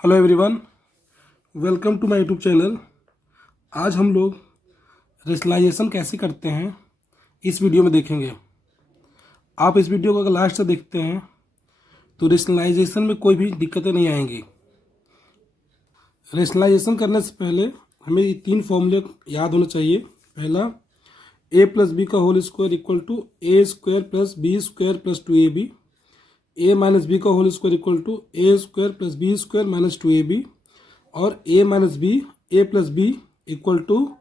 Hello everyone, welcome to my YouTube channel. आज हम लोग रेशनलाइजेशन कैसे करते हैं इस वीडियो में देखेंगे। आप इस वीडियो को अगर लास्ट तक देखते हैं तो रेशनलाइजेशन में कोई भी दिक्कतें नहीं आएंगी। रेशनलाइजेशन करने से पहले हमें ये 3 फॉर्मूले याद होना चाहिए। पहला, ए प्लस बी का whole square equal to A square plus B square plus 2ab। A minus B का whole square equal to A square plus B square minus 2ab। और A minus B, A plus B equal to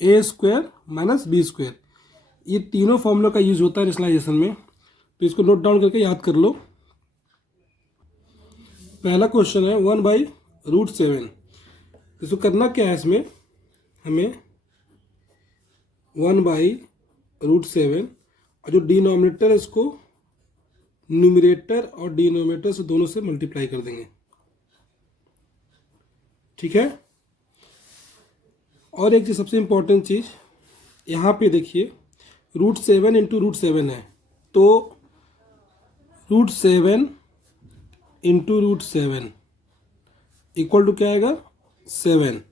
A square minus B square. ये तीनों formula का use होता है rationalisation में, तो इसको नोट डाउन करके याद कर लो। पहला क्वेश्चन है 1/√7। इसको करना क्या है, इसमें हमें 1/√7 और जो डिनोमिनेटर है इसको न्यूमरेटर और डिनोमिनेटर से दोनों से मल्टीप्लाई कर देंगे। ठीक है। और एक चीज, सबसे इंपॉर्टेंट चीज, यहाँ पे देखिए √7 इंटू √7 है, तो √7 इंटू √7 इक्वल टू क्या आएगा, 7।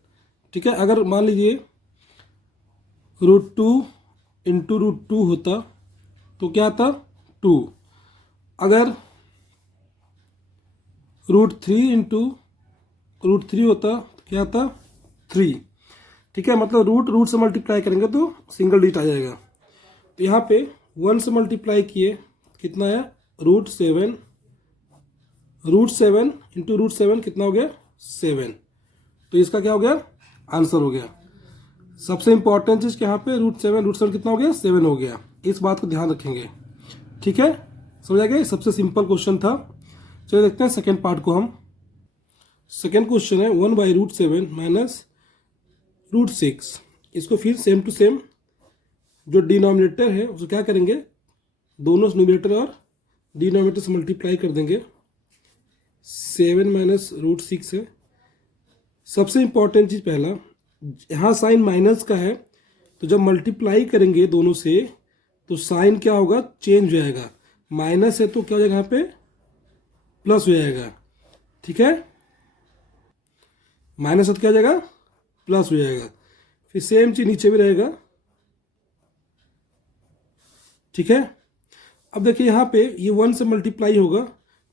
ठीक है। अगर मान लीजिए √2 इंटू √2 होता तो क्या आता, 2। अगर √3 इंटू √3 होता तो क्या आता, 3। ठीक है। मतलब रूट से मल्टीप्लाई करेंगे तो सिंगल डिजिट आ जाएगा। तो यहाँ पे 1 से मल्टीप्लाई किए, कितना है, √7। √7 इंटू √7 कितना हो गया, 7। तो इसका क्या हो गया, आंसर हो गया। सबसे इंपॉर्टेंट चीज़ कि यहाँ पे √7 कितना हो गया, 7 हो गया। इस बात को ध्यान रखेंगे। ठीक है, समझ आ गया। सबसे सिंपल क्वेश्चन था। चलिए देखते हैं सेकेंड पार्ट को हम। सेकेंड क्वेश्चन है 1/√7 माइनस √6। इसको फिर सेम टू सेम जो डिनोमिनेटर है उसको क्या करेंगे, दोनों न्यूमरेटर और डिनोमिनेटर से मल्टीप्लाई कर देंगे। 7 माइनस √6 है। सबसे इंपॉर्टेंट चीज़ पहला, यहाँ साइन माइनस का है, तो जब मल्टीप्लाई करेंगे दोनों से तो साइन क्या होगा, चेंज हो जाएगा। माइनस है तो क्या हो जाएगा, यहाँ पे प्लस हो जाएगा। ठीक है, माइनस है तो क्या हो जाएगा, प्लस हो जाएगा। फिर सेम चीज नीचे भी रहेगा। ठीक है। अब देखिए यहाँ पे ये 1 से मल्टीप्लाई होगा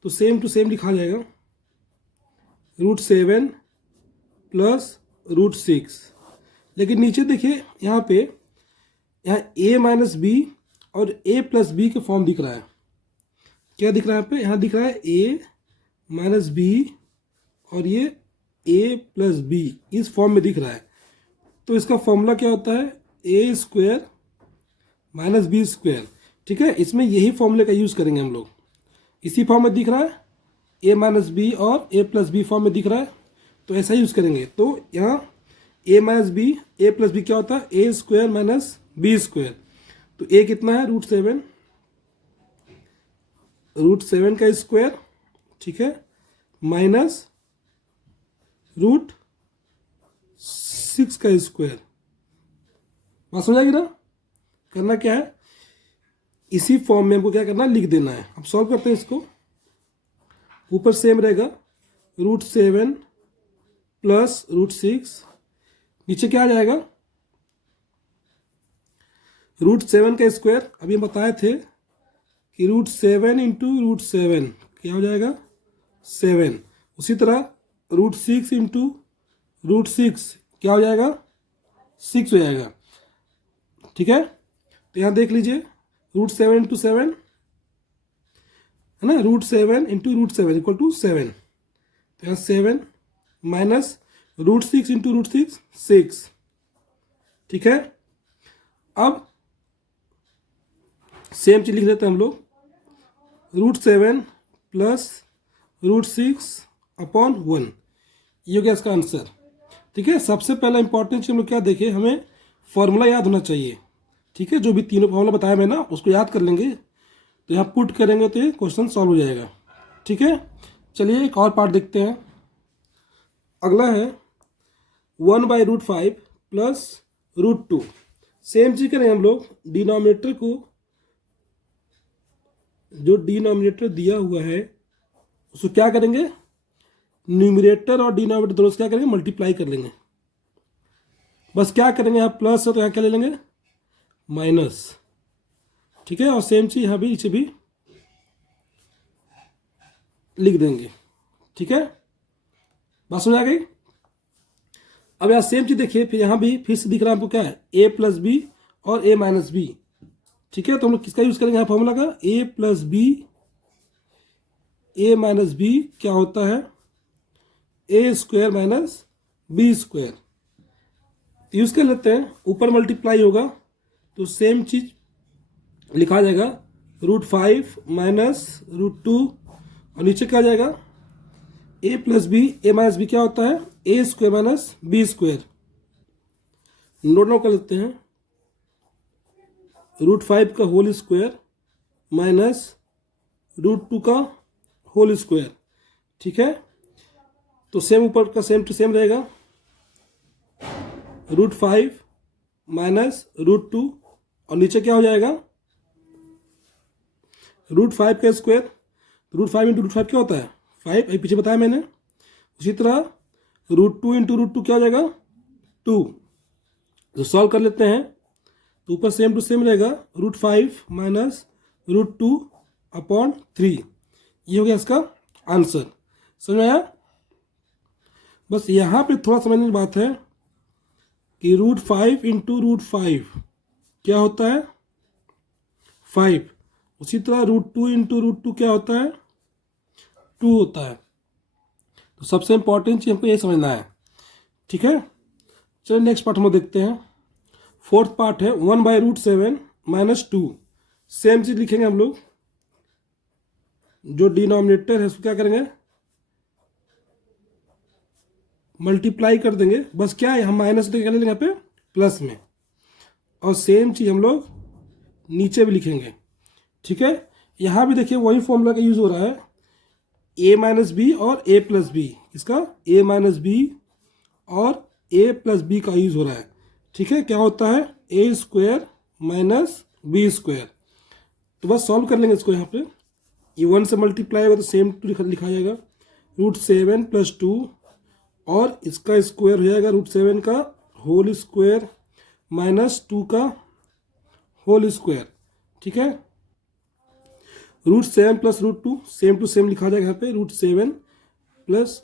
तो सेम टू सेम लिखा जाएगा, √7 प्लस √6। लेकिन नीचे देखिए यहाँ पे, यहाँ a माइनस बी और a प्लस बी के फॉर्म दिख रहा है। क्या दिख रहा है यहाँ पे, यहाँ दिख रहा है a माइनस बी और ये a प्लस बी इस फॉर्म में दिख रहा है। तो इसका फॉर्मूला क्या होता है, a square minus B square. ठीक है, इसमें यही फॉर्मूले का यूज़ करेंगे हम लोग। इसी फॉर्म में दिख रहा है, a माइनस बी और a प्लस बी फॉर्म में दिख रहा है, तो ऐसा यूज़ करेंगे। तो यहाँ a minus b, a plus B क्या होता है, a square minus B square. तो a कितना है, √7, √7 का स्क्वायर, ठीक है, माइनस √6 का स्क्वायर। बात समझ आएगी ना। करना क्या है, इसी फॉर्म में हमको क्या करना है, लिख देना है। अब सॉल्व करते हैं इसको। ऊपर सेम रहेगा, √7 प्लस √6, नीचे क्या आ जाएगा, √7 का स्क्वायर। अभी हम बताए थे कि √7 इंटू √7 क्या हो जाएगा, 7। उसी तरह √6 इंटू √6 क्या हो जाएगा, 6 हो जाएगा। ठीक है। तो यहाँ देख लीजिए, √7 इंटू 7 है ना, √7 इंटू √7 इक्वल टू 7। तो यहाँ 7 माइनस √6 इंटू √6 6। ठीक है। अब सेम चीज लिख देते हैं हम लोग, √7 प्लस √6 अपॉन 1। ये हो गया इसका आंसर। ठीक है। सबसे पहला इंपॉर्टेंट चीज हम लोग क्या देखें, हमें फॉर्मूला याद होना चाहिए। ठीक है, जो भी तीनों फॉर्मूला बताया मैं ना, उसको याद कर लेंगे तो यहाँ पुट करेंगे तो ये क्वेश्चन सॉल्व हो जाएगा। ठीक है। चलिए एक और पार्ट देखते हैं। अगला है 1/√5 प्लस √2। सेम चीज करें हम लोग, डिनोमिनेटर को, जो डिनोमिनेटर दिया हुआ है उसको क्या करेंगे, न्यूमरेटर और डिनोमिनेटर दोनों से क्या करेंगे, मल्टीप्लाई कर लेंगे। बस क्या करेंगे, यहाँ प्लस है तो यहाँ क्या ले लेंगे, माइनस। ठीक है, और सेम चीज यहाँ भी नीचे भी लिख देंगे। ठीक है, बात समझ आ गई। अब यहाँ सेम चीज देखिए, फिर यहाँ भी फिर से दिख रहा है हमको क्या है, ए प्लस बी और ए माइनस बी। ठीक है, तो हम लोग किसका यूज करेंगे यहाँ फॉर्मूला का, A plus B A minus B क्या होता है, A square minus B square. Use कर लेते हैं, ऊपर मल्टीप्लाई होगा तो सेम चीज लिखा जाएगा, √5 माइनस √2, और नीचे क्या आ जाएगा, A plus B A minus B क्या होता है, A square minus B square. Note down कर लेते हैं, √5 का होल स्क्वायर माइनस √2 का होल स्क्वायर। ठीक है, तो सेम ऊपर का सेम टू सेम रहेगा, √5 माइनस √2, और नीचे क्या हो जाएगा, √5 का स्क्वायर, √5 इंटू √5 क्या होता है 5, अभी पीछे बताया मैंने। उसी तरह √2 इंटू √2 क्या हो जाएगा 2। तो सॉल्व कर लेते हैं, तो ऊपर सेम टू सेम रहेगा, √5 माइनस √2 अपॉन 3। ये हो गया इसका आंसर। समझ में आया। बस यहाँ पे थोड़ा समझने की बात है कि √5 इंटू √5 क्या होता है 5। उसी तरह √2 इंटू √2 क्या होता है 2 होता है। तो सबसे इंपॉर्टेंट चीज हमको यही समझना है। ठीक है, चलिए नेक्स्ट पार्ट हम देखते हैं। फोर्थ पार्ट है 1/√7 माइनस 2। सेम चीज लिखेंगे हम लोग, जो डिनोमिनेटर है उसको क्या करेंगे, मल्टीप्लाई कर देंगे। बस क्या है, हम माइनस क्या लेंगे यहाँ पे प्लस में, और सेम चीज हम लोग नीचे भी लिखेंगे। ठीक है, यहाँ भी देखिए वही फॉर्मूला का यूज हो रहा है, ए माइनस बी और ए प्लस बी। इसका ए माइनस बी और ए प्लस बी का यूज हो रहा है। ठीक है, क्या होता है A square minus B square. तो बस सॉल्व कर लेंगे इसको। यहाँ पे ये 1 से मल्टीप्लाई होगा तो सेम टू लिखा जाएगा, √7 प्लस 2, और इसका स्क्वायर हो जाएगा √7 का होल स्क्वायर माइनस 2 का होल स्क्वायर। ठीक है, √7 प्लस √2 सेम टू सेम लिखा जाएगा यहाँ पे, √7 प्लस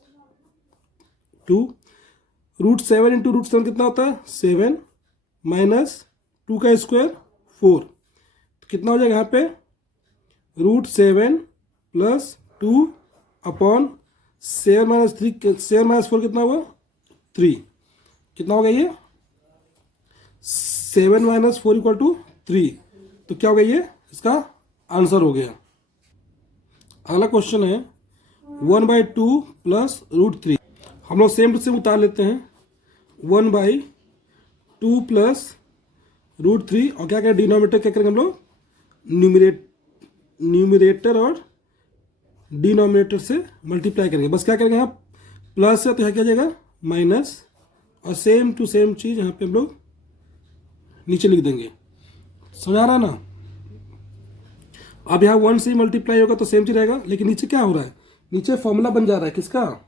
2। √7 इंटू √7 कितना होता है 7, माइनस 2 का स्क्वायर 4। तो कितना हो जाएगा यहाँ पे, √7 प्लस 2 अपॉन 7 माइनस 3, 7 माइनस 4 कितना हुआ 3। कितना हो गया ये 7 माइनस 4 इक्वल टू 3। तो क्या हो गया, ये इसका आंसर हो गया। अगला क्वेश्चन है 1/2 प्लस √3। हम लोग सेम टू सेम उतार लेते हैं, 1/2 प्लस √3, और क्या करें डिनोमिनेटर क्या करेंगे हम लोग, न्यूमरेटर और डिनोमिनेटर से मल्टीप्लाई करेंगे। बस क्या करेंगे, यहाँ प्लस है तो यहाँ क्या जाएगा माइनस, और सेम टू सेम चीज यहाँ पे हम लोग नीचे लिख देंगे। समझ आ रहा ना। अब यहाँ 1 से मल्टीप्लाई होगा तो सेम चीज रहेगा, लेकिन नीचे क्या हो रहा है, नीचे फॉर्मूला बन जा रहा है किसका,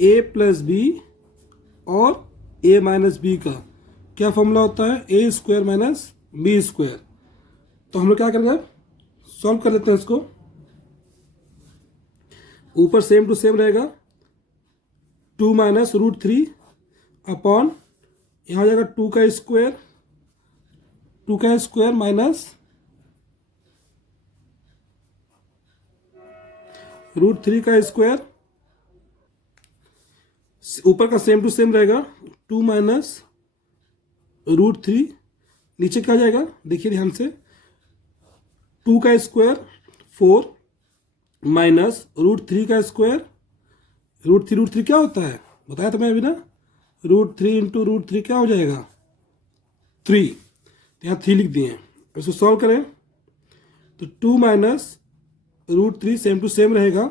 ए प्लस बी और ए माइनस बी का। क्या फॉर्मूला होता है, A square minus B square. तो हम लोग क्या करेंगे, सॉल्व कर लेते हैं इसको। ऊपर सेम टू सेम रहेगा, 2 माइनस √3 अपॉन यहाँ हो जाएगा 2 का स्क्वायर माइनस √3 का स्क्वायर। ऊपर का सेम टू सेम रहेगा, 2 माइनस √3, नीचे क्या जाएगा देखिए ध्यान से, 2 का स्क्वायर 4 माइनस √3 का स्क्वायर। √3 क्या होता है बताया था मैं अभी ना, √3 इंटू √3 क्या हो जाएगा 3। तो यहाँ 3 लिख दिए हैं। इसको सॉल्व करें तो 2 माइनस √3 सेम टू सेम रहेगा,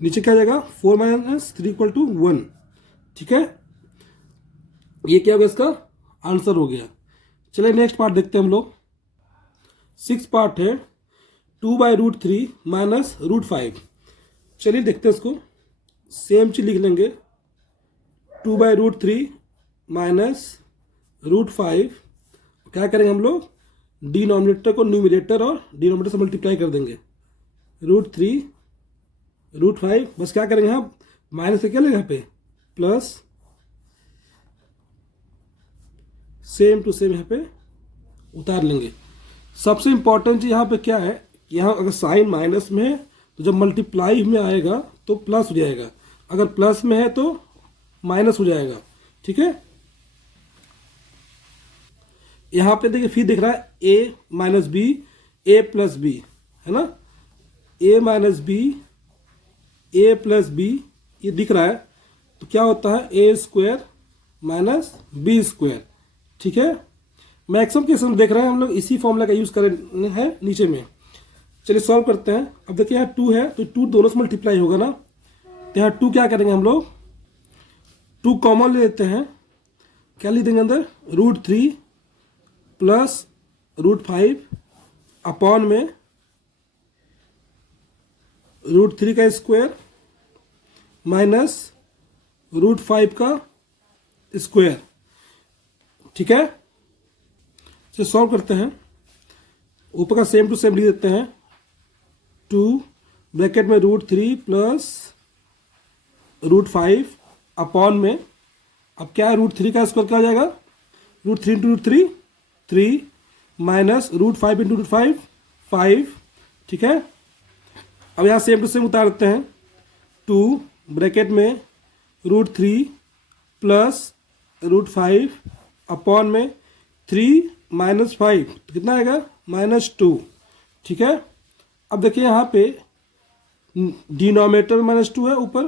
नीचे क्या जाएगा 4 माइनस 3 इक्वल टू 1। ठीक है, ये क्या होगा, इसका आंसर हो गया। चलिए नेक्स्ट पार्ट देखते हैं हम लोग। 6 पार्ट है 2/√3 माइनस √5। चलिए देखते हैं इसको। सेम चीज लिख लेंगे, 2/√3 माइनस √5। क्या करेंगे हम लोग, डिनोमिनेटर को न्यूमिनेटर और डिनोमिनेटर से मल्टीप्लाई कर देंगे, √3 √5। बस क्या करेंगे हम, माइनस से क्या लेंगे यहाँ पे प्लस, सेम टू सेम यहाँ पे उतार लेंगे। सबसे इंपॉर्टेंट चीज यहाँ पे क्या है, यहाँ अगर साइन माइनस में है तो जब मल्टीप्लाई में आएगा तो प्लस हो जाएगा, अगर प्लस में है तो माइनस हो जाएगा। ठीक है, यहाँ पे देखिए फिर दिख रहा है a minus b, a plus b, है ना, a minus b, a plus b, ये दिख रहा है। तो क्या होता है, a² माइनस b²। ठीक है, मैक्सिमम केस में देख रहे हैं हम लोग इसी फॉर्मूला का यूज कर रहे हैं नीचे में। चलिए सॉल्व करते हैं। अब देखिए यहाँ 2 है तो 2 दोनों से मल्टीप्लाई होगा ना, तो यहाँ 2 क्या करेंगे हम लोग, 2 कॉमन ले लेते हैं। क्या लिख देंगे अंदर, √3 प्लस √5 अपॉन में √3 का स्क्वायर माइनस √5 का स्क्वायर। ठीक है, चलिए सॉल्व करते हैं। ऊपर का सेम टू सेम लिख देते हैं, 2 ब्रैकेट में √3 प्लस √5 अपॉन में, अब क्या है, √3 का स्क्वायर क्या हो जाएगा, √3 इंटू √3 3 माइनस √5 इंटू √5 5। ठीक है, अब यहाँ सेम टू सेम उतार देते हैं, 2 ब्रैकेट में √3 प्लस √5 अपॉन में 3 माइनस 5, तो कितना आएगा, -2। ठीक है, अब देखिए यहाँ पे डिनोमिनेटर में -2 है, ऊपर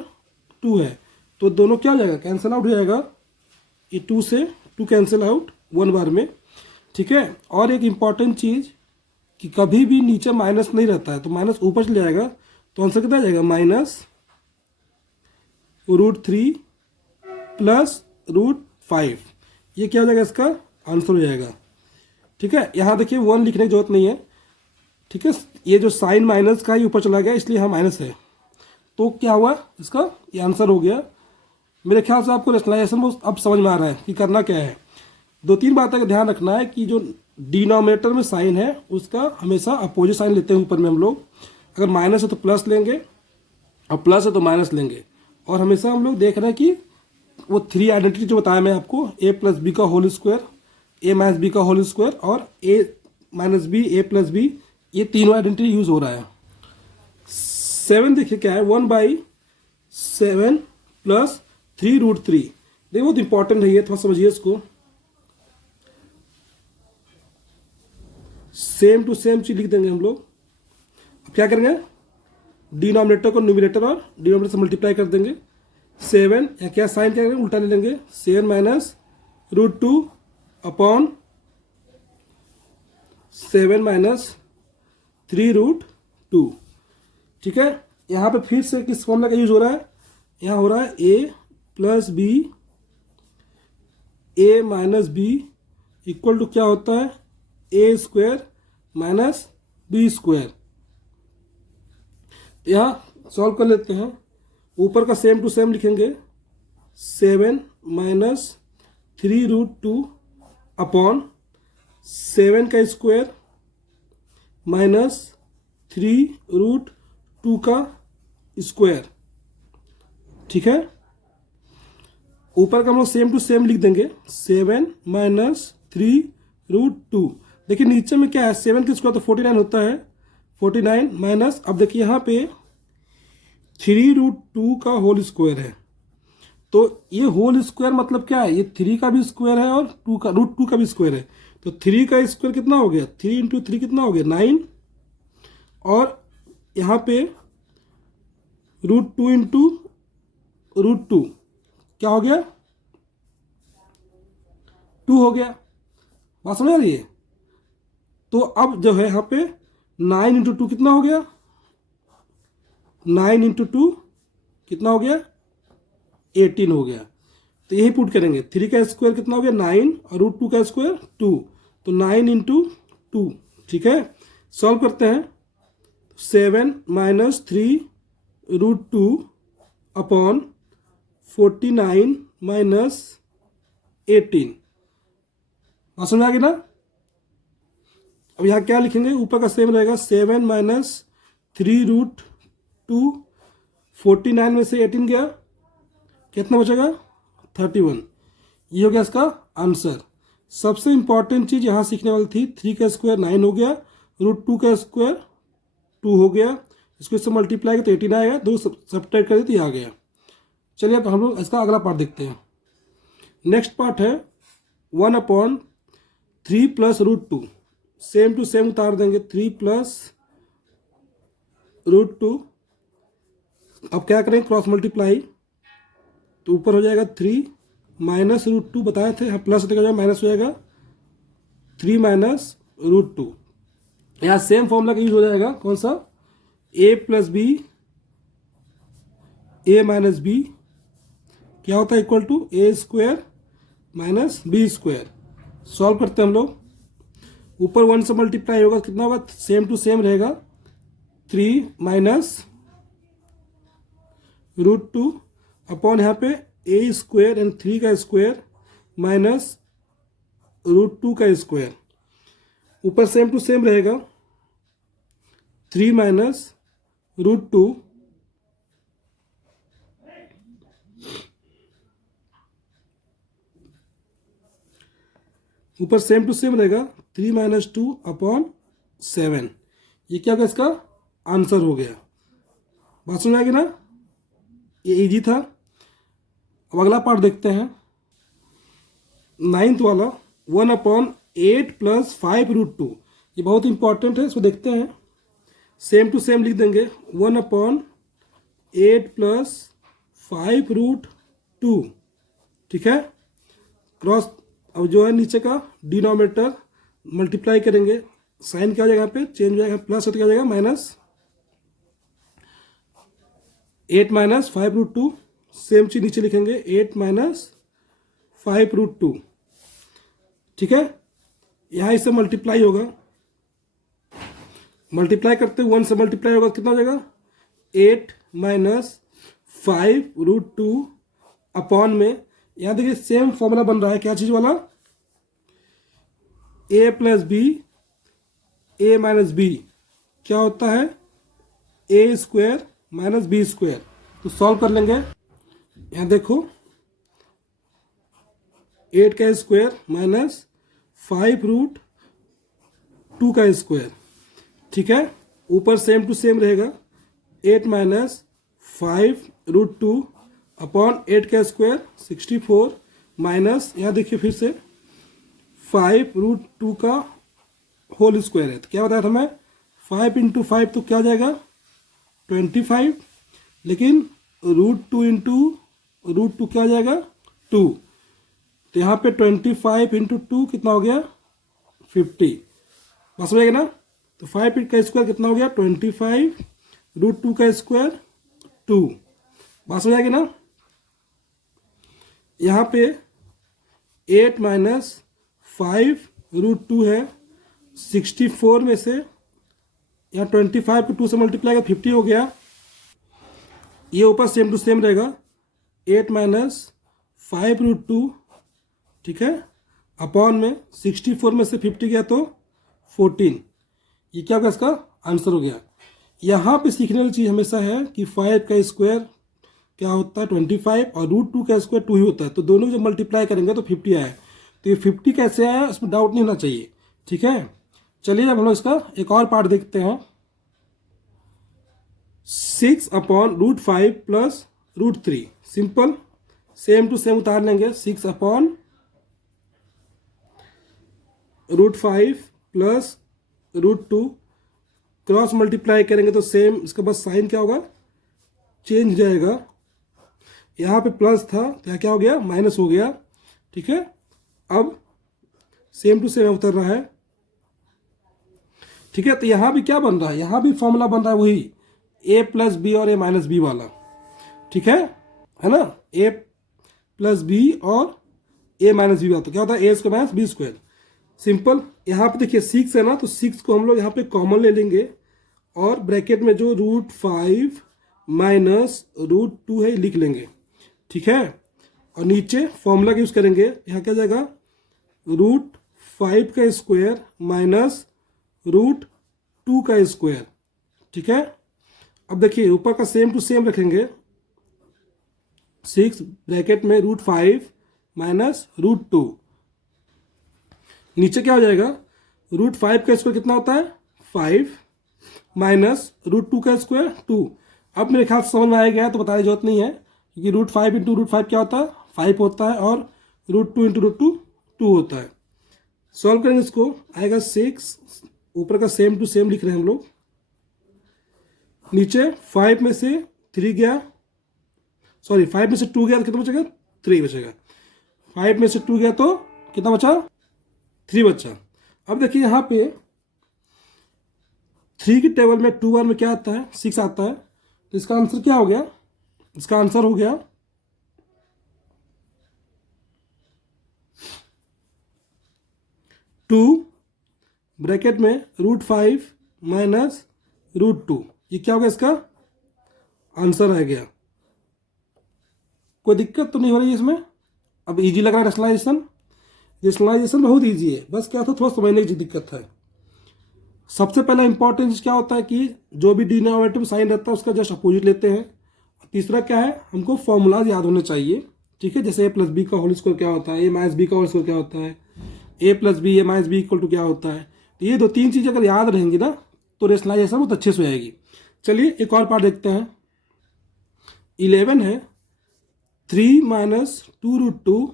2 है, तो दोनों क्या हो जाएगा, कैंसिल आउट हो जाएगा। ये 2 से 2 कैंसिल आउट 1 बार में। ठीक है, और एक इम्पॉर्टेंट चीज़ कि कभी भी नीचे माइनस नहीं रहता है, तो माइनस ऊपर चले जाएगा, तो आंसर कितना आ जाएगा, -√3 प्लस √5। ये क्या हो जाएगा, इसका आंसर हो जाएगा। ठीक है, यहाँ देखिए 1 लिखने की जरूरत नहीं है। ठीक है, ये जो साइन माइनस का ही ऊपर चला गया इसलिए यहाँ माइनस है, तो क्या हुआ, इसका ये आंसर हो गया। मेरे ख्याल से आपको रेशनलाइजेशन में अब समझ में आ रहा है कि करना क्या है। 2-3 बातों का ध्यान रखना है कि जो डिनोमिनेटर में साइन है उसका हमेशा अपोजिट साइन लेते हैं ऊपर में हम लोग। अगर माइनस है तो प्लस लेंगे और प्लस है तो माइनस लेंगे। और हमेशा हम लोग देख रहे हैं कि वो 3 आइडेंटिटी जो बताया मैं आपको, a प्लस बी का whole square, a minus B का होल स्क्वायर और a minus b, a plus b, ये तीनों आइडेंटिटी यूज हो रहा है। 7 देखिए क्या है, 1/7 प्लस 3√3। देखिए बहुत इंपॉर्टेंट है ये, थोड़ा समझिए इसको। सेम टू सेम चीज लिख देंगे हम लोग। अब क्या करेंगे, डिनोमिनेटर को न्यूमिनेटर और डिनोमिनेटर से मल्टीप्लाई कर देंगे। 7 या क्या साइन क्या करेंगे, उल्टा ले लेंगे, 7 माइनस √2 अपॉन 7 माइनस 3√2। ठीक है, यहाँ पे फिर से किस फॉर्मूला का यूज हो रहा है, यहाँ हो रहा है a plus b, a minus b equal to क्या होता है, a² माइनस b²। यहाँ सॉल्व कर लेते हैं। ऊपर का सेम टू सेम लिखेंगे, 7 माइनस 3√2 अपॉन 7 का स्क्वायर माइनस 3√2 का स्क्वायर। ठीक है, ऊपर का हम लोग सेम टू सेम लिख देंगे, 7 माइनस 3√2। देखिए नीचे में क्या है, 7 का स्क्वायर तो 49 होता है, 49 माइनस, अब देखिए यहाँ पे 3√2 का होल स्क्वायर है, तो ये होल स्क्वायर मतलब क्या है, ये 3 का भी स्क्वायर है और √2 का भी स्क्वायर है। तो 3 का स्क्वायर कितना हो गया, 3 इंटू 3 कितना हो गया, 9, और यहाँ पे √2 इंटू √2 क्या हो गया, 2 हो गया। बात समझ आ रही है। तो अब जो है यहाँ पे 9 इंटू 2 कितना हो गया, 9 इंटू 2 कितना हो गया, 18 हो गया। तो यही पुट करेंगे, 3 का स्क्वायर कितना हो गया 9 और √2 का स्क्वायर 2, तो 9 इंटू 2। ठीक है, सॉल्व करते हैं। 7 माइनस √2 अपॉन 49 माइनस 18। बात समझ आ गई ना। अब यहाँ क्या लिखेंगे, ऊपर का सेम रहेगा, 7 माइनस 3√2। 49 में से 18 गया, कितना बचेगा 31। ये हो गया इसका आंसर। सबसे इंपॉर्टेंट चीज यहाँ सीखने वाली थी, 3 का स्क्वायर 9 हो गया, √2 का स्क्वायर 2 हो गया, इसको इससे मल्टीप्लाई किया तो 18 आएगा, दो सब्ट्रैक्ट कर दिया तो ये आ गया। चलिए अब हम लोग इसका अगला पार्ट देखते हैं। नेक्स्ट पार्ट है 1/3 प्लस √2। सेम टू सेम उतार देंगे, 3 प्लस √2। अब क्या करें, क्रॉस मल्टीप्लाई, तो ऊपर हो जाएगा 3 माइनस √2 बताए थे, यहाँ प्लस हो जाएगा माइनस हो जाएगा, 3 माइनस √2। यहाँ सेम फॉर्मूला का यूज हो जाएगा, कौन सा, a plus b a minus B क्या होता है, equal to a square minus B square. Solve करते हैं हम लोग, ऊपर 1 से मल्टीप्लाई होगा, कितना होगा, सेम टू सेम रहेगा, 3 माइनस √2 अपॉन यहाँ पे a स्क्वायर एंड 3 का स्क्वायर माइनस √2 का स्क्वायर। ऊपर सेम टू सेम रहेगा, 3 माइनस √2 ऊपर सेम टू सेम रहेगा, 3 माइनस 2 अपॉन 7। ये क्या होगा, इसका आंसर हो गया। बात समझ आएगी ना, ये इजी था। अब अगला पार्ट देखते हैं, 9th वाला, 1/8 प्लस 5√2। ये बहुत इंपॉर्टेंट है, इसको देखते हैं। सेम टू सेम लिख देंगे, 1/8 प्लस 5√2, ठीक है। क्रॉस, अब जो है नीचे का डिनोमिनेटर मल्टीप्लाई करेंगे, साइन क्या हो जाएगा, यहाँ पे चेंज हो जाएगा, प्लस होता क्या हो जाएगा माइनस, 8 माइनस 5√2। सेम चीज नीचे लिखेंगे, 8 माइनस 5√2, ठीक है। यहाँ इससे मल्टीप्लाई होगा, मल्टीप्लाई करते 1 से मल्टीप्लाई होगा, कितना हो जाएगा, 8 माइनस 5√2 अपॉन में, यहाँ देखिए सेम फॉर्मूला बन रहा है, क्या चीज वाला, a plus b a minus B क्या होता है, a square minus B square. तो सॉल्व कर लेंगे, यहाँ देखो 8 का स्क्वायर माइनस 5√2 का स्क्वायर, ठीक है। ऊपर सेम टू सेम रहेगा, 8 माइनस 5√2 अपॉन 8 का स्क्वायर 64 माइनस, यहाँ देखिए फिर से 5√2 का होल स्क्वायर है, तो क्या बताया था मैं, 5 इंटू 5 तो क्या हो जाएगा 25, लेकिन √2 इंटू √2 क्या हो जाएगा 2, तो यहाँ पे 25 इंटू 2 कितना हो गया 50। बस हो जाएगा ना। तो 5 का स्क्वायर कितना हो गया 25, √2 का स्क्वायर 2। बस हो जाएगी ना। यहाँ पे 8 माइनस 5√2 है, 64 में से यहाँ 25 को 2 से मल्टीप्लाई कर 50 हो गया। ये ऊपर सेम टू सेम रहेगा, 8 माइनस 5√2, ठीक है, अपॉन में 64 में से 50 गया तो 14। ये क्या होगा, इसका आंसर हो गया। यहाँ पे सीखने वाली चीज़ हमेशा है कि 5 का स्क्वायर क्या होता है 25 और √2 का स्क्वायर 2 ही होता है, तो दोनों जब मल्टीप्लाई करेंगे तो 50 आया। तो ये 50 कैसे आया, इसमें डाउट नहीं होना चाहिए, ठीक है। चलिए अब हम लोग इसका एक और पार्ट देखते हैं। 6/√5 plus √3, simple, same to same उतार लेंगे, 6/√5 प्लस √2, क्रॉस मल्टीप्लाई करेंगे तो सेम, इसका बस साइन क्या होगा, चेंज जाएगा। यहाँ पे प्लस था तो यहाँ क्या हो गया, माइनस हो गया, ठीक है। अब सेम टू सेम उतर रहा है, ठीक है। तो यहाँ भी क्या बन रहा है, यहाँ भी फॉर्मूला बन रहा है वही a प्लस बी और a माइनस बी वाला, ठीक है ना। a प्लस बी और a माइनस बी वाला, तो क्या होता है a square minus B square, simple. यहाँ पे देखिए 6 है ना, तो 6 को हम लोग यहाँ पे कॉमन ले लेंगे और ब्रैकेट में जो √5 माइनस √2 है, लिख लेंगे, ठीक है। और नीचे फॉर्मूला का यूज करेंगे, यहाँ क्या जाएगा, √5 का स्क्वायर माइनस √2 का स्क्वायर, ठीक है। अब देखिए ऊपर का सेम टू सेम रखेंगे, 6 ब्रैकेट में √5 माइनस √2, नीचे क्या हो जाएगा, √5 का स्क्वायर कितना होता है 5 माइनस √2 का स्क्वायर 2। अब मेरे ख्याल से समझ में आ गया, तो बताने की जरूरत नहीं है, क्योंकि √5 इंटू √5 क्या होता है 5 होता है, और √2 इंटू √2 2 होता है। सॉल्व करेंगे इसको, आएगा 6, ऊपर का सेम टू सेम लिख रहे हैं हम लोग, नीचे 5 में से 3 गया, सॉरी 5 में से 2 गया तो कितना बचेगा 3 बचेगा, 5 में से 2 गया तो कितना बचा 3 बचा। अब देखिए यहाँ पे 3 की टेबल में 2 बार में क्या आता है 6 आता है, तो इसका आंसर क्या हो गया, इसका आंसर हो गया 2 ब्रैकेट में √5 माइनस √2, ये क्या हो गया, इसका आंसर आ गया। कोई दिक्कत तो नहीं हो रही है इसमें। अब इजी लग रहा है रैशनलाइजेशन, रैशनलाइजेशन बहुत इजी है, बस क्या था थोड़ा समझने की दिक्कत है। सबसे पहला इंपॉर्टेंट चीज क्या होता है कि जो भी डिनोमिनेटर में साइन रहता है उसका जस्ट अपोजिट लेते हैं। तीसरा क्या है, हमको फॉर्मूलाज याद होने चाहिए, ठीक है, जैसे a+b का होल स्क्वायर क्या होता है, a - b का होल स्क्वायर क्या होता है, a+b a - b equal to क्या होता है। तो ये 2-3 चीज़ अगर याद रहेंगी ना तो रैशनलाइजेशन बहुत अच्छे से हो जाएगी। चलिए एक और पार्ट देखते हैं। 11 है 3 माइनस 2√2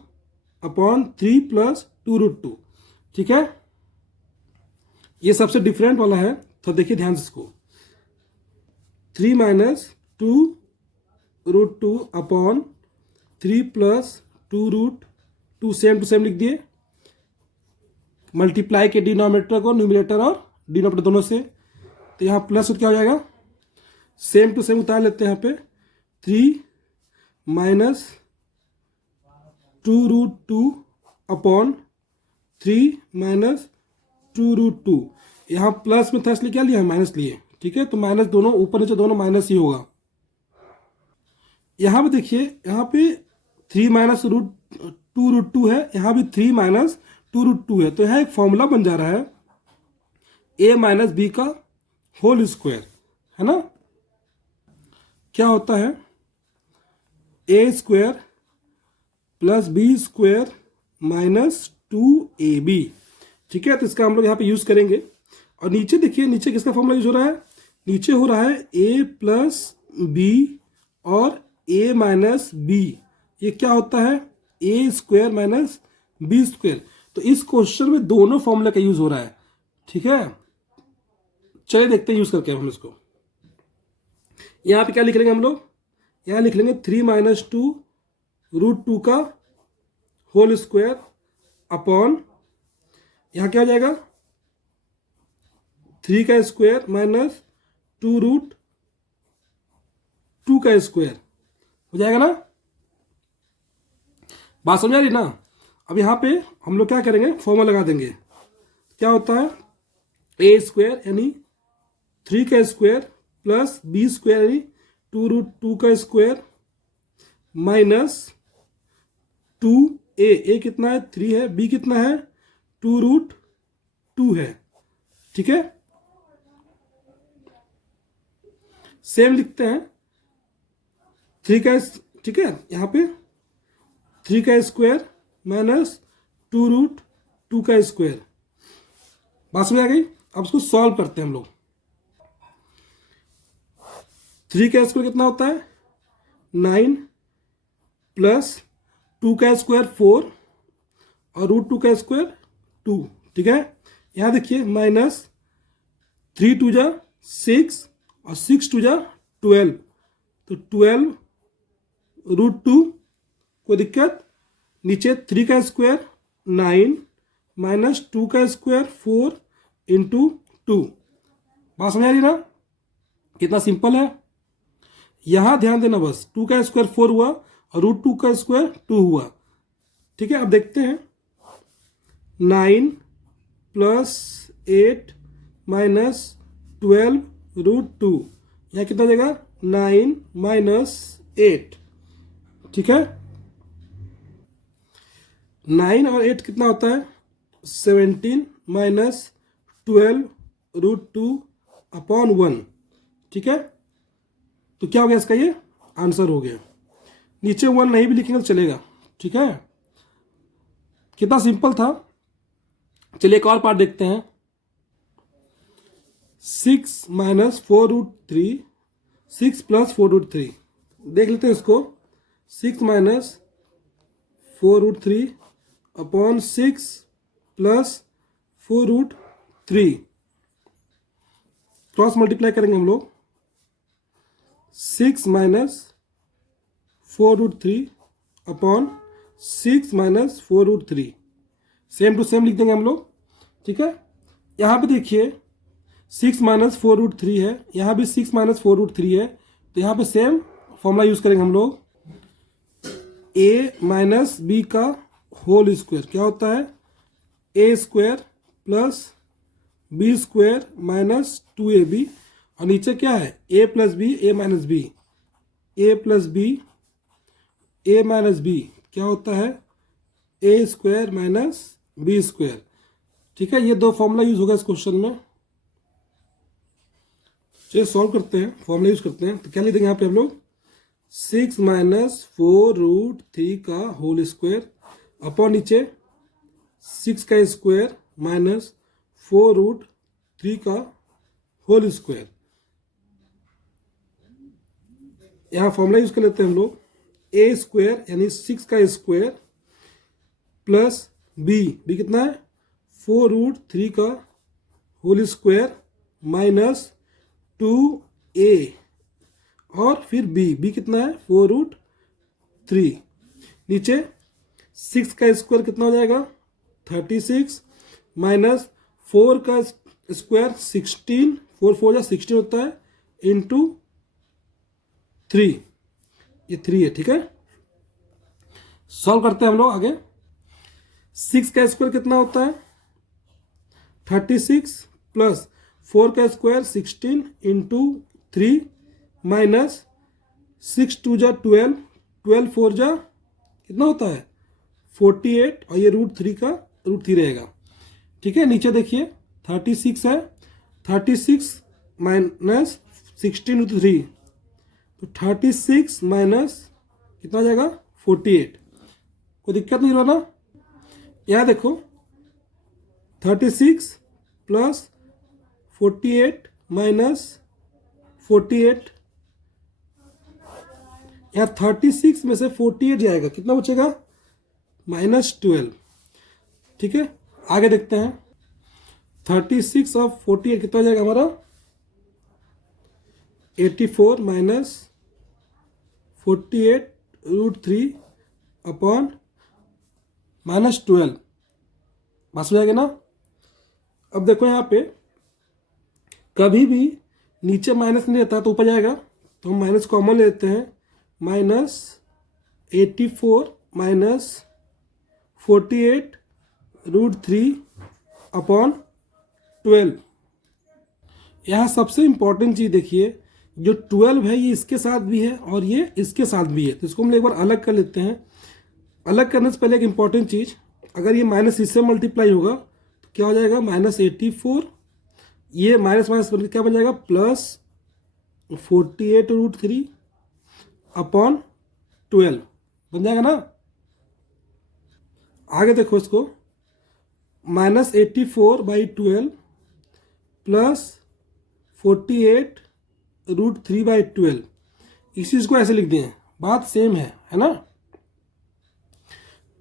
अपॉन 3 प्लस 2√2, ठीक है, ये सबसे डिफरेंट वाला है, तो देखिए ध्यान से इसको, 3 minus 2√2 upon 3 plus 2√2, same to same लिख दिए, मल्टीप्लाई के डिनोमिनेटर को न्यूमरेटर और डिनोमिनेटर दोनों से, तो यहाँ प्लस क्या हो जाएगा, सेम टू सेम उतार लेते हैं यहाँ पे, 3 माइनस 2√2 अपॉन 3 माइनस 2√2, यहाँ प्लस में था इसलिए क्या लिया है माइनस लिए, ठीक है, तो माइनस दोनों ऊपर नीचे दोनों माइनस ही होगा। यहाँ पे देखिए, यहाँ पे 3 माइनस √2 है, यहाँ भी 3 माइनस 2√2 है, तो यहाँ एक फॉर्मूला बन जा रहा है a - b का होल स्क्वायर, है ना। क्या होता है a square plus b square minus 2ab, ठीक है, तो इसका हम लोग यहाँ पे यूज करेंगे। और नीचे देखिए, नीचे किसका फॉर्मूला यूज हो रहा है, नीचे हो रहा है a+b और a - b, ये क्या होता है a square minus b square, तो इस क्वेश्चन में दोनों फॉर्मूला का यूज हो रहा है, ठीक है। चलिए देखते हैं यूज करके हम इसको। यहाँ पे क्या लिख लेंगे हम लोग, यहाँ लिख लेंगे 3 माइनस 2√2 का होल स्क्वायर अपॉन, यहाँ क्या हो जाएगा 3 का स्क्वायर माइनस 2√2 का स्क्वायर हो जाएगा ना, बात समझ आ रही ना। अब यहाँ पे हम लोग क्या करेंगे, फॉर्मूला लगा देंगे, क्या होता है a स्क्वायर यानी 3 का स्क्वायर प्लस b स्क्वायर यानी 2√2 का स्क्वायर माइनस 2a कितना है 3 है, b कितना है 2√2 है, ठीक है। सेम लिखते हैं 3 का, ठीक है, यहाँ पे 3 का स्क्वायर माइनस 2√2 का स्क्वायर, बात समझ आ गई। अब इसको सॉल्व करते हैं हम लोग। 3 का स्क्वायर कितना होता है 9 प्लस 2 का स्क्वायर 4 और √2 का स्क्वायर 2, ठीक है। यहाँ देखिए माइनस 3 2 जा 6 और 6 2 जा 12, तो 12√2, कोई दिक्कत, नीचे 3 का स्क्वायर 9 माइनस 2 का स्क्वायर 4 इंटू 2, बात समझ आ रही ना, कितना सिंपल है। यहां ध्यान देना बस, 2 का स्क्वायर 4 हुआ और √2 का स्क्वायर 2 हुआ, ठीक है। अब देखते हैं 9 प्लस 8 माइनस 12√2, यहाँ कितना देगा 9 माइनस 8, ठीक है। 9 और 8 कितना होता है? 17 माइनस 12 रूट 2 अपॉन 1, ठीक है। तो क्या हो गया इसका? ये आंसर हो गया। नीचे 1 नहीं भी लिखेंगे तो चलेगा, ठीक है। कितना सिंपल था। चलिए एक और पार्ट देखते हैं। 6 माइनस 4 रूट 3, 6 प्लस 4 रूट 3, देख लेते हैं इसको। 6 minus 4 root 3 upon 6 plus 4 root 3, cross multiply करेंगे हम लोग। 6 minus 4 root 3 upon 6 minus 4 root 3, same to same लिख देंगे हम लोग, ठीक है। यहाँ पे देखिए 6 माइनस 4 रूट 3 है, यहाँ भी 6 माइनस 4 रूट 3 है, तो यहाँ पे सेम फॉर्मूला यूज करेंगे हम लोग। a माइनस बी का होल स्क्वायर क्या होता है? A square plus B square minus 2ab, और नीचे क्या है? a plus B, A minus B, A plus B, A minus B क्या होता है? A square minus B square, ठीक है। ये दो फॉर्मूला यूज होगा इस क्वेश्चन में। चलिए सॉल्व करते हैं, फॉर्मूला यूज करते हैं। तो क्या लिख देंगे यहाँ पे हम लोग? 6 माइनस 4 रूट 3 का होल स्क्वायर अपॉन नीचे 6 का स्क्वायर माइनस 4 रूट 3 का होल स्क्वायर। यहाँ फॉर्मूला यूज कर लेते हैं हम लोग। ए स्क्वायर यानी 6 का स्क्वायर प्लस बी कितना है? 4 रूट 3 का होल स्क्वायर माइनस 2a, और फिर बी कितना है? 4 रूट 3। नीचे 6 का स्क्वायर कितना हो जाएगा? 36 माइनस 4 का स्क्वायर 16, 4 4 जा 16 होता है, इंटू 3, ये 3 है, ठीक है। सॉल्व करते हैं हम लोग आगे। 6 का स्क्वायर कितना होता है? 36 प्लस 4 का स्क्वायर 16 इंटू 3 माइनस 6 2 जा 12, 12 4 जा कितना होता है? 48, और ये रूट 3 का रूट 3 रहेगा, ठीक है। नीचे देखिए 36 है, 36 माइनस 16 रूट 3, तो 36 माइनस कितना हो जाएगा? 48। कोई दिक्कत नहीं रहा ना? यहाँ देखो 36 प्लस 48 माइनस 48, यहाँ 36 में से 48 जाएगा, कितना बचेगा? -12, ठीक है। आगे देखते हैं। 36 और 48 कितना हो जाएगा हमारा? 84 माइनस 48 रूट 3 अपॉन -12, बस हो जाएगा ना। अब देखो यहाँ पे कभी भी नीचे माइनस नहीं रहता तो ऊपर जाएगा, तो हम माइनस कॉमन लेते हैं। -84 माइनस 48 रूट 3 अपॉन 12। यहाँ सबसे इंपॉर्टेंट चीज़ देखिए, जो 12 है ये इसके साथ भी है और ये इसके साथ भी है, तो इसको हम एक बार अलग कर लेते हैं। अलग करने से पहले एक इंपॉर्टेंट चीज़, अगर ये माइनस इससे मल्टीप्लाई होगा तो क्या हो जाएगा? -84, ये माइनस माइनस क्या बन जाएगा? प्लस 48 रूट 3 अपॉन 12 बन जाएगा ना। आगे देखो इसको, -84/12 प्लस 48 रूट 3/12, इस चीज़ को ऐसे लिख दिए, बात सेम है ना।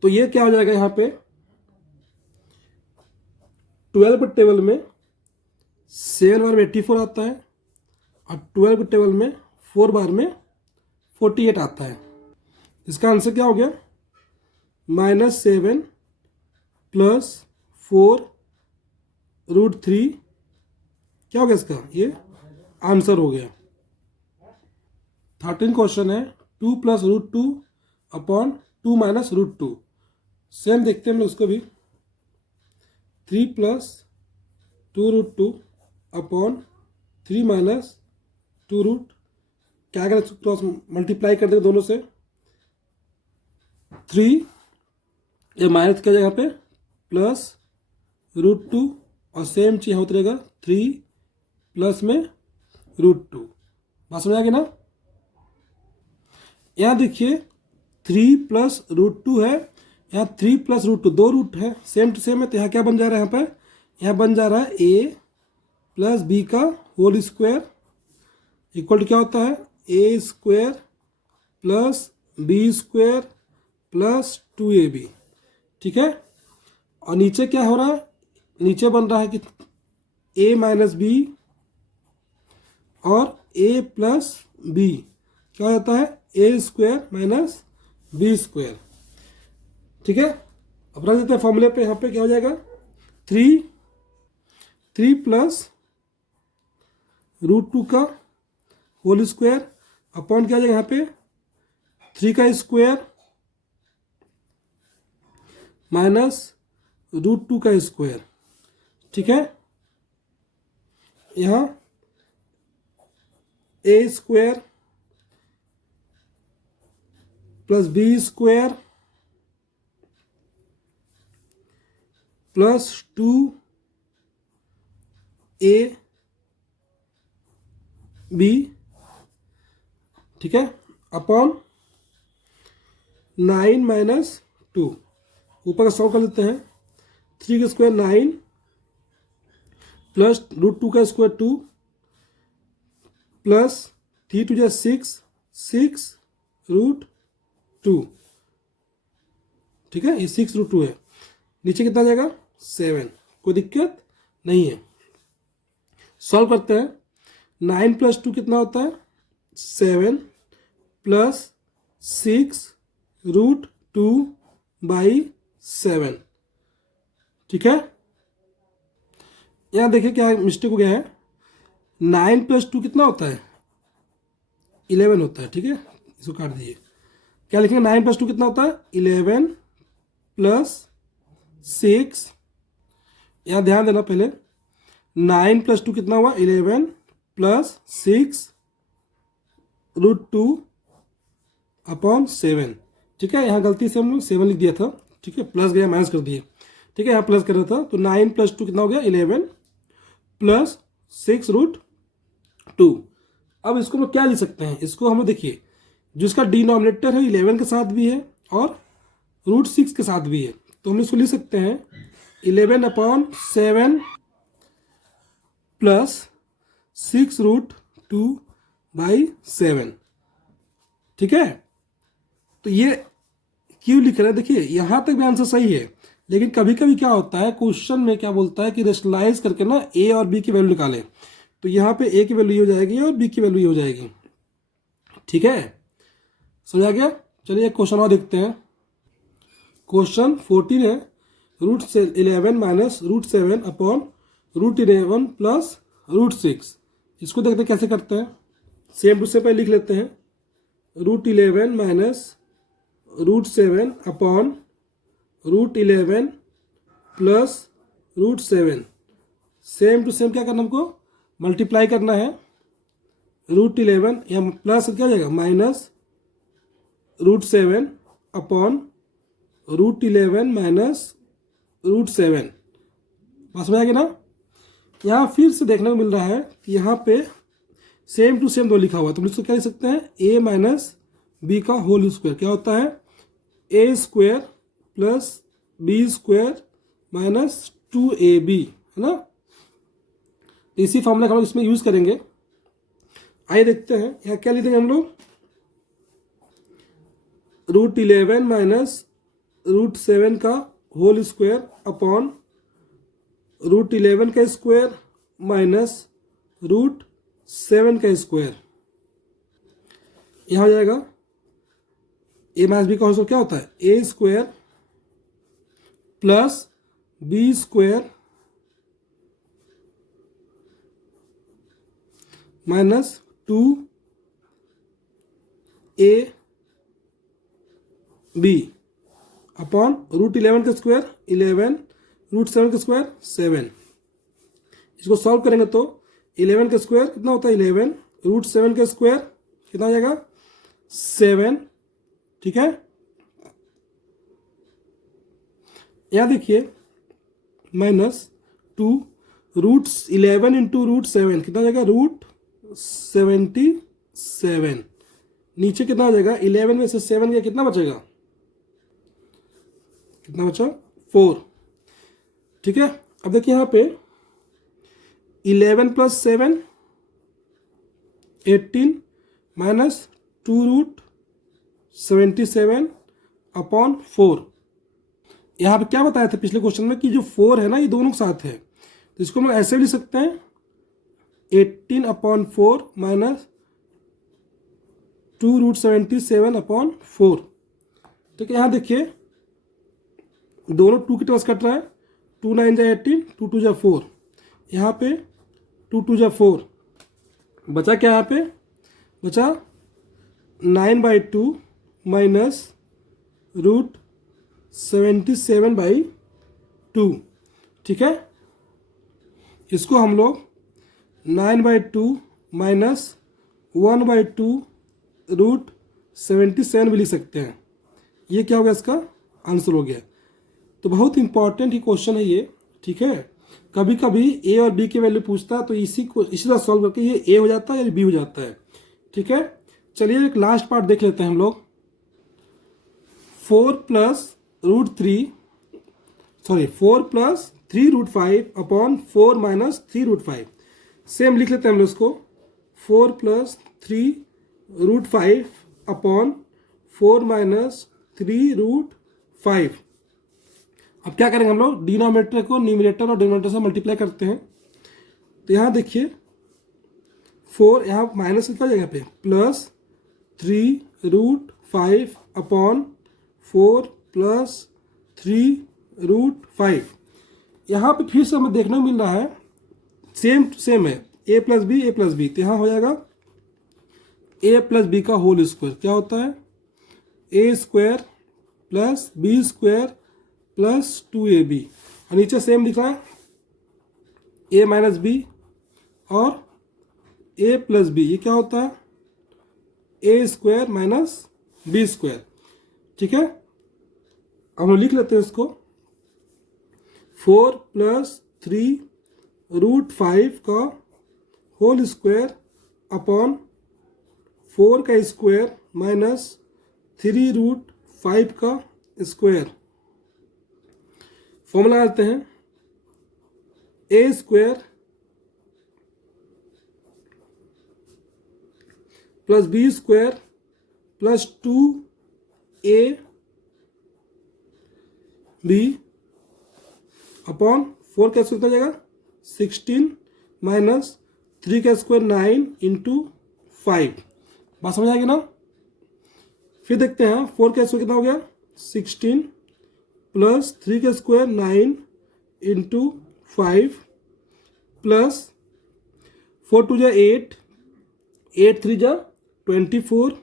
तो ये क्या हो जाएगा? यहाँ पे 12 के टेबल में 7 बार में 84 आता है, और 12 के टेबल में 4 बार में 48 आता है। इसका आंसर क्या हो गया? -7 प्लस 4 रूट 3, क्या हो गया इसका? ये आंसर हो गया। 13 क्वेश्चन है 2 plus root 2 upon 2 minus root 2। Same देखते हैं हम लोग उसको भी। 3 प्लस 2 रूट 2 अपॉन 3 माइनस 2 रूट क्या करें, क्रॉस मल्टीप्लाई कर दें दोनों से, 3 ये माइनस क्या जाएगा यहाँ पे प्लस √2 और सेम चीज यहाँ उतरेगा 3 प्लस में √2। बात समझ आ गई ना। यहाँ देखिए 3 प्लस √2 है, यहाँ 3 प्लस √2 दो रूट है, सेम टू सेम है, तो यहाँ क्या बन जा रहा है, यहाँ पर यहाँ बन जा रहा है a प्लस बी का होल स्क्वायर इक्वल टू क्या होता है a square plus B square plus 2ab। ठीक है, और नीचे क्या हो रहा है, नीचे बन रहा है कि a माइनस बी और a प्लस बी क्या हो जाता है a square minus B square. ठीक है, अब रख देते हैं फॉर्मूले पे, यहाँ पे क्या हो जाएगा 3 प्लस √2 का होल स्क्वायर अपॉन क्या हो जाएगा यहाँ पे 3 का स्क्वायर माइनस √2 का स्क्वायर। ठीक है, यहाँ a square plus B square plus 2ab। ठीक है, अपॉन 9 माइनस 2 ऊपर का सॉल्व कर लेते हैं, 3 का स्क्वायर 9 प्लस √2 का स्क्वायर 2 प्लस 3 2 6 √2। ठीक है, ये 6 √2 है, नीचे कितना जाएगा 7, कोई दिक्कत नहीं है। सॉल्व करते हैं, 9 प्लस 2 कितना होता है 7 प्लस 6 √2/7। ठीक है, यहाँ देखिए क्या मिस्टेक हो गया है, 9 प्लस 2 कितना होता है 11 होता है। ठीक है, इसको काट दीजिए, क्या लिखेंगे 9 प्लस 2 कितना होता है 11 प्लस 6, यहाँ ध्यान देना पहले, 9 प्लस 2 कितना हुआ 11 प्लस 6 √2/7। ठीक है, यहाँ गलती से हम लोग 7 लिख दिया था। ठीक है, प्लस गया माइनस कर दिए। ठीक है, यहाँ प्लस कर रहा था, तो 9 प्लस 2 कितना हो गया 11 प्लस 6 √2। अब इसको हम लोग क्या लिख सकते हैं, इसको हम लोग देखिए जिसका डिनोमिनेटर है 11 के साथ भी है और √6 के साथ भी है, तो हम इसको लिख सकते हैं 11/7 प्लस 6 √2/7। ठीक है, तो ये क्यों लिख रहे हैं, देखिए यहां तक भी आंसर सही है, लेकिन कभी कभी क्या होता है क्वेश्चन में क्या बोलता है कि रेशनलाइज करके ना a और b की वैल्यू निकालें, तो यहाँ पे a की वैल्यू हो जाएगी और b की वैल्यू हो जाएगी। ठीक है, समझ आ गया। चलिए एक क्वेश्चन और देखते हैं। क्वेश्चन 14 है, √11 माइनस √7 अपॉन √11 प्लस √6। इसको देखते हैं कैसे करते हैं, सेम टू सेम लिख लेते हैं, √11 minus √7 upon √11 plus √7। Same to same क्या करना, हमको मल्टीप्लाई करना है, √11 या प्लस क्या हो जाएगा माइनस √7 अपॉन √11 माइनस √7। बात समझ आ गई ना। यहाँ फिर से देखने को मिल रहा है कि यहाँ पे सेम टू सेम दो लिखा हुआ है, तो हम इसको क्या लिख सकते हैं a माइनस बी का होल स्क्वायर क्या होता है a square plus B square minus 2ab, है ना। इसी फॉर्मूला हम लोग इसमें यूज करेंगे। आइए देखते हैं यहाँ क्या लिखेंगे हम लोग, √11 माइनस √7 का होल स्क्वायर अपॉन √11 का स्क्वायर माइनस √7 का स्क्वायर। यहाँ हो जाएगा a माइनस बी का होल स्क्वायर क्या होता है a square plus B square minus 2ab upon √11 का स्क्वायर 11 √7 का स्क्वायर 7। इसको सॉल्व करेंगे तो 11 का स्क्वायर कितना होता है 11 √7 का स्क्वायर कितना हो जाएगा 7, ठीक है। यहाँ देखिए -2 √11 इंटू √7 कितना हो जाएगा √77। नीचे कितना हो जाएगा 11 में से 7 गया कितना बचेगा, कितना बचा 4, ठीक है। अब देखिए यहाँ पे 11 + 7 18 -2 √77 अपॉन 4। यहाँ पे क्या बताया था पिछले क्वेश्चन में कि जो 4 है ना ये दोनों के साथ है, तो इसको हम ऐसे भी लिख सकते हैं 18 अपॉन 4 -2 √77 अपॉन 4। ठीक है, यहाँ देखिए दोनों 2 की टर्म्स कट रहा है, 2 9 जा 18, 2 2 जा 4, यहाँ पे 2 2 जा 4, बचा क्या यहाँ पे बचा 9/2 -√77/2, ठीक है। इसको हम लोग 9/2 -1/2 √77 भी लिख सकते हैं। ये क्या हो गया, इसका आंसर हो गया। तो बहुत इंपॉर्टेंट ही क्वेश्चन है ये, ठीक है। कभी कभी ए और बी की वैल्यू पूछता है तो इसी तरह सॉल्व करके ये ए हो जाता है या बी हो जाता है, ठीक है। चलिए एक लास्ट पार्ट देख लेते हैं हम लोग। 4 + 3 √5 अपॉन 4 - 3 √5। सेम लिख लेते हैं हम लोग इसको, 4 + 3 √5 अपॉन 4 - 3 √5। अब क्या करेंगे हम लोग, डिनोमिनेटर को न्यूमरेटर और डिनोमिनेटर से मल्टीप्लाई करते हैं। तो यहाँ देखिए 4 यहाँ माइनस कितना जाएगा पे +3 √5 अपॉन 4 + 3 √5। यहाँ पे फिर से हमें देखने को मिल रहा है सेम है a + b तो यहाँ हो जाएगा a + b का होल स्क्वायर, क्या होता है a² + b² + 2ab, और नीचे सेम लिख रहा है a - b और a + b, ये क्या होता है a² - b², ठीक है। अब हम लिख लेते हैं इसको 4 + 3 √5 का होल स्क्वायर अपॉन 4 का स्क्वायर -3 √5 का स्क्वायर। फॉर्मूला डालते हैं a² + b² + 2ab अपॉन 4 का स्क्वायर कितना जाएगा 16 -3 का स्क्वायर 9 इंटू 5। बात समझ आएगी ना। फिर देखते हैं 4 का स्क्वायर कितना हो गया 16 + 3 का स्क्वायर 9 इंटू 5 प्लस 4 2 जा 8, 8 3 जा 24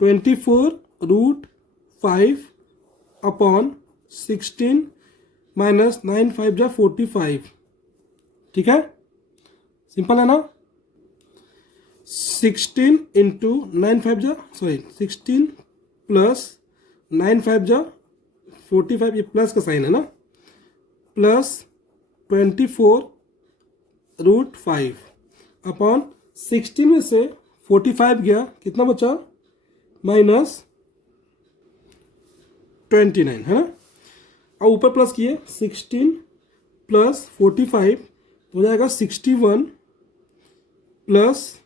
√5 अपॉन 16 -9 5 जा 45, ठीक है। सिंपल है ना। 16 इंटू 9 5 जा 16 + 9 5 जा 45, ये प्लस का साइन है ना, प्लस 24 √5 अपॉन 16 में से 45 गया कितना बचा -29, है ना। और ऊपर प्लस किए 16 + 45 हो जाएगा 61 +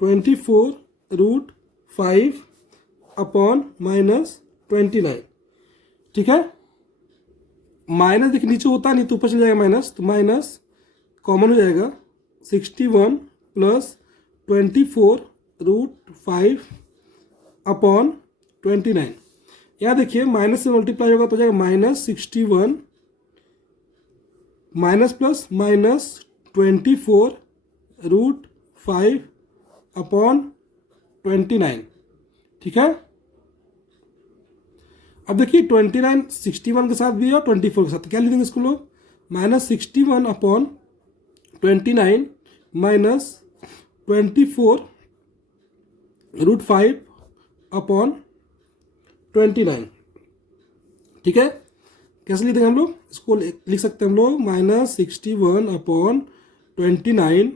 24 √5 अपॉन -29, ठीक है। माइनस देखिए नीचे होता नहीं तो ऊपर चल जाएगा माइनस, तो माइनस कॉमन हो जाएगा 61 + 24 √5 अपॉन 29। यहाँ देखिए माइनस से मल्टीप्लाई होगा तो हो जाएगा -61 माइनस प्लस -24 √5 अपॉन 29, ठीक है। अब देखिए 29 61 के साथ भी है और 24 के साथ, तो क्या लिखेंगे इसको लोग -61 अपॉन 29 -24 √5/29। ठीक है, कैसे लिख देंगे हम लोग इसको? लिख सकते हैं हम लोग -61/29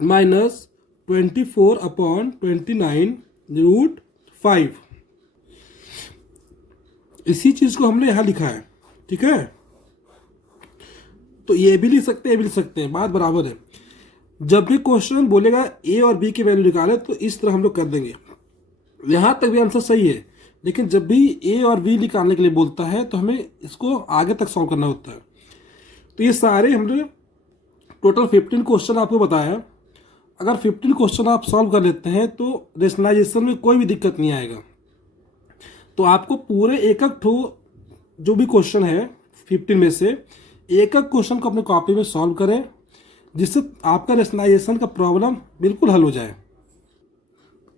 -24/29 √5। इसी चीज को हमने यहां लिखा है। ठीक है, तो ये भी लिख सकते हैं, ये भी लिख सकते हैं, बात बराबर है। जब भी क्वेश्चन बोलेगा ए और बी की वैल्यू निकाले तो इस तरह हम लोग कर देंगे। यहां तक भी आंसर सही है, लेकिन जब भी ए और बी निकालने के लिए बोलता है तो हमें इसको आगे तक सॉल्व करना होता है। तो ये सारे हमने टोटल 15 क्वेश्चन आपको बताया। अगर 15 क्वेश्चन आप सॉल्व कर लेते हैं तो रेशनलाइजेशन में कोई भी दिक्कत नहीं आएगा। तो आपको पूरे एक एक ठो जो भी क्वेश्चन है 15 में से एक एक क्वेश्चन को अपने कॉपी में सॉल्व करें, जिससे आपका रेशनलाइजेशन का प्रॉब्लम बिल्कुल हल हो जाए।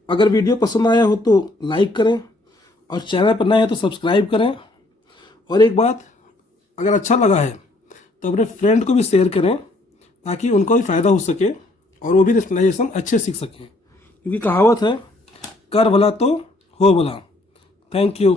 अगर वीडियो पसंद आया हो तो लाइक करें और चैनल पर नए हैं तो सब्सक्राइब करें। और एक बात, अगर अच्छा लगा है तो अपने फ्रेंड को भी शेयर करें ताकि उनको भी फ़ायदा हो सके और वो भी रेशनलाइजेशन अच्छे सीख सकें, क्योंकि कहावत है कर भला तो हो भला। Thank you.